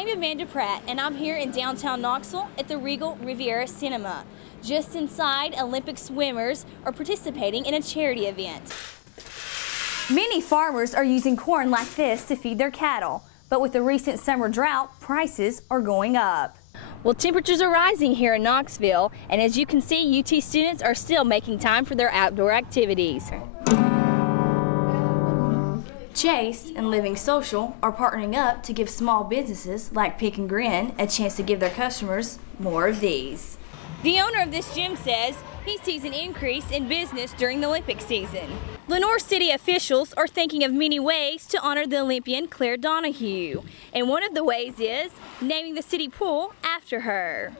I'm Amanda Pratt, and I'm here in downtown Knoxville at the Regal Riviera Cinema. Just inside, Olympic swimmers are participating in a charity event. Many farmers are using corn like this to feed their cattle, but with the recent summer drought, prices are going up. Well, temperatures are rising here in Knoxville, and as you can see, UT students are still making time for their outdoor activities. Chase and Living Social are partnering up to give small businesses like Pick and Grin a chance to give their customers more of these. The owner of this gym says he sees an increase in business during the Olympic season. Lenoir City officials are thinking of many ways to honor the Olympian Claire Donahue, and one of the ways is naming the city pool after her.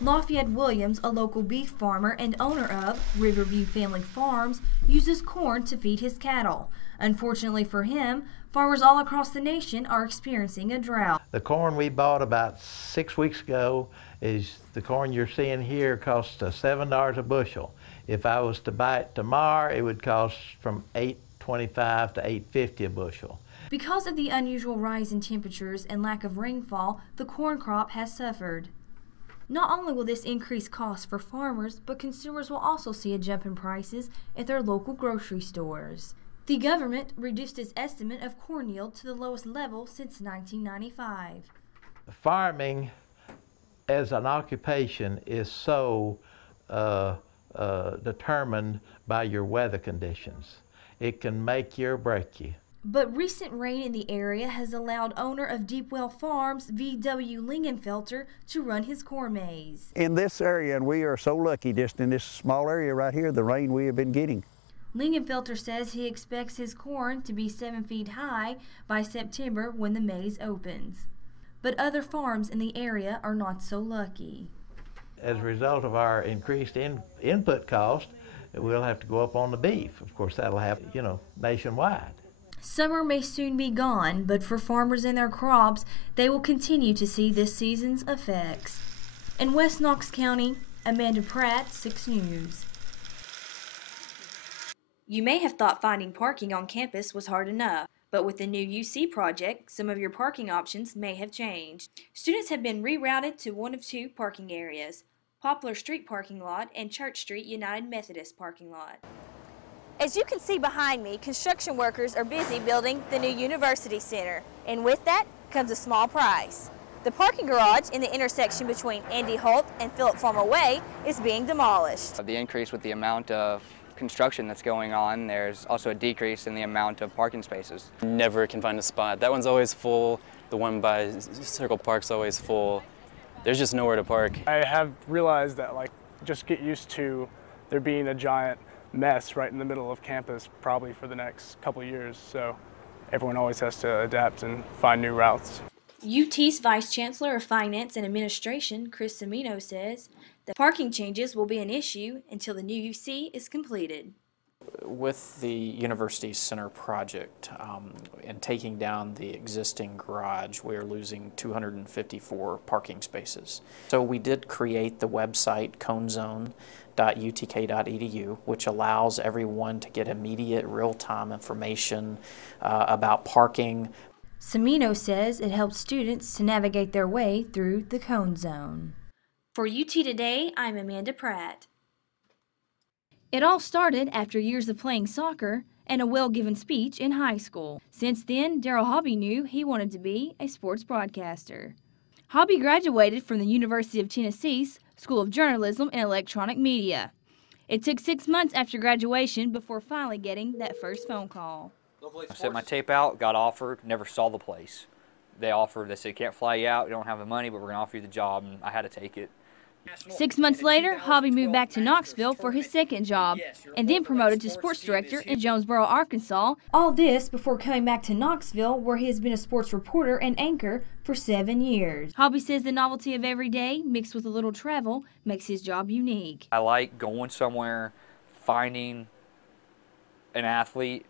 Lafayette Williams, a local beef farmer and owner of Riverview Family Farms, uses corn to feed his cattle. Unfortunately for him, farmers all across the nation are experiencing a drought. The corn we bought about 6 weeks ago is the corn you're seeing here costs $7 a bushel. If I was to buy it tomorrow, it would cost from $8.25 to $8.50 a bushel. Because of the unusual rise in temperatures and lack of rainfall, the corn crop has suffered. Not only will this increase costs for farmers, but consumers will also see a jump in prices at their local grocery stores. The government reduced its estimate of corn yield to the lowest level since 1995. Farming as an occupation is so determined by your weather conditions. It can make you or break you. But recent rain in the area has allowed owner of Deepwell Farms, V.W. Lingenfelter, to run his corn maze. In this area, and we are so lucky just in this small area right here, the rain we have been getting. Lingenfelter says he expects his corn to be 7 feet high by September when the maze opens. But other farms in the area are not so lucky. As a result of our increased input cost, we'll have to go up on the beef. Of course, that'll happen, nationwide. Summer may soon be gone, but for farmers and their crops, they will continue to see this season's effects. In West Knox County, Amanda Pratt, 6 News. You may have thought finding parking on campus was hard enough, but with the new UC project, some of your parking options may have changed. Students have been rerouted to one of 2 parking areas, Poplar Street parking lot and Church Street United Methodist parking lot. As you can see behind me, construction workers are busy building the new University Center, and with that comes a small price. The parking garage in the intersection between Andy Holt and Philip Farmer Way is being demolished. The increase with the amount of construction that's going on, there's also a decrease in the amount of parking spaces. Never can find a spot. That one's always full. The one by Circle Park's always full. There's just nowhere to park. I have realized that, just get used to there being a giant mess right in the middle of campus probably for the next couple years, so everyone always has to adapt and find new routes. UT's Vice Chancellor of Finance and Administration, Chris Cimino, says that parking changes will be an issue until the new UC is completed. With the University Center project and taking down the existing garage, we are losing 254 parking spaces. So we did create the website conezone.utk.edu, which allows everyone to get immediate real-time information about parking. Cimino says it helps students to navigate their way through the Cone Zone. For UT Today, I'm Amanda Pratt. It all started after years of playing soccer and a well-given speech in high school. Since then, Darryl Hobby knew he wanted to be a sports broadcaster. Hobby graduated from the University of Tennessee's School of Journalism and Electronic Media. It took 6 months after graduation before finally getting that first phone call. I sent my tape out, got offered, never saw the place. They said, can't fly you out, you don't have the money, but we're going to offer you the job, and I had to take it. 6 months later, Hobby moved back to Knoxville for his second job, and then promoted to sports director in Jonesboro, Arkansas. All this before coming back to Knoxville, where he has been a sports reporter and anchor for 7 years. Hobby says the novelty of every day, mixed with a little travel, makes his job unique. I like going somewhere, finding an athlete,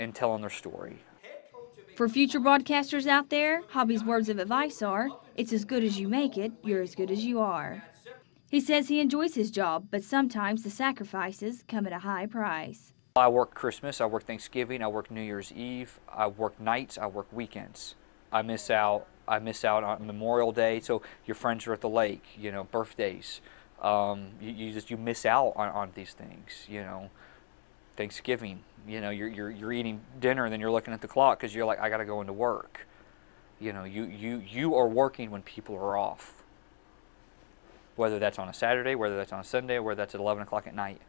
and telling their story. For future broadcasters out there, Hobby's words of advice are, it's as good as you make it, you're as good as you are. He says he enjoys his job, but sometimes the sacrifices come at a high price. I work Christmas, I work Thanksgiving, I work New Year's Eve, I work nights, I work weekends. I miss out on Memorial Day. So your friends are at the lake, you know, birthdays. You miss out on these things, you know. Thanksgiving, you know, you're eating dinner and then you're looking at the clock because you're like, I got to go into work. You know, you are working when people are off. Whether that's on a Saturday, whether that's on a Sunday, or whether that's at 11 o'clock at night.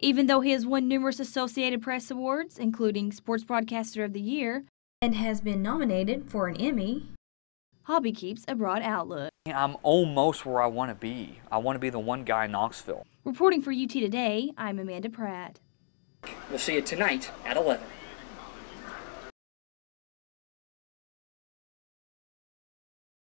Even though he has won numerous Associated Press awards, including Sports Broadcaster of the Year, and has been nominated for an Emmy, Hobby keeps a broad outlook. I'm almost where I want to be. I want to be the one guy in Knoxville. Reporting for UT Today, I'm Amanda Pratt. We'll see you tonight at 11.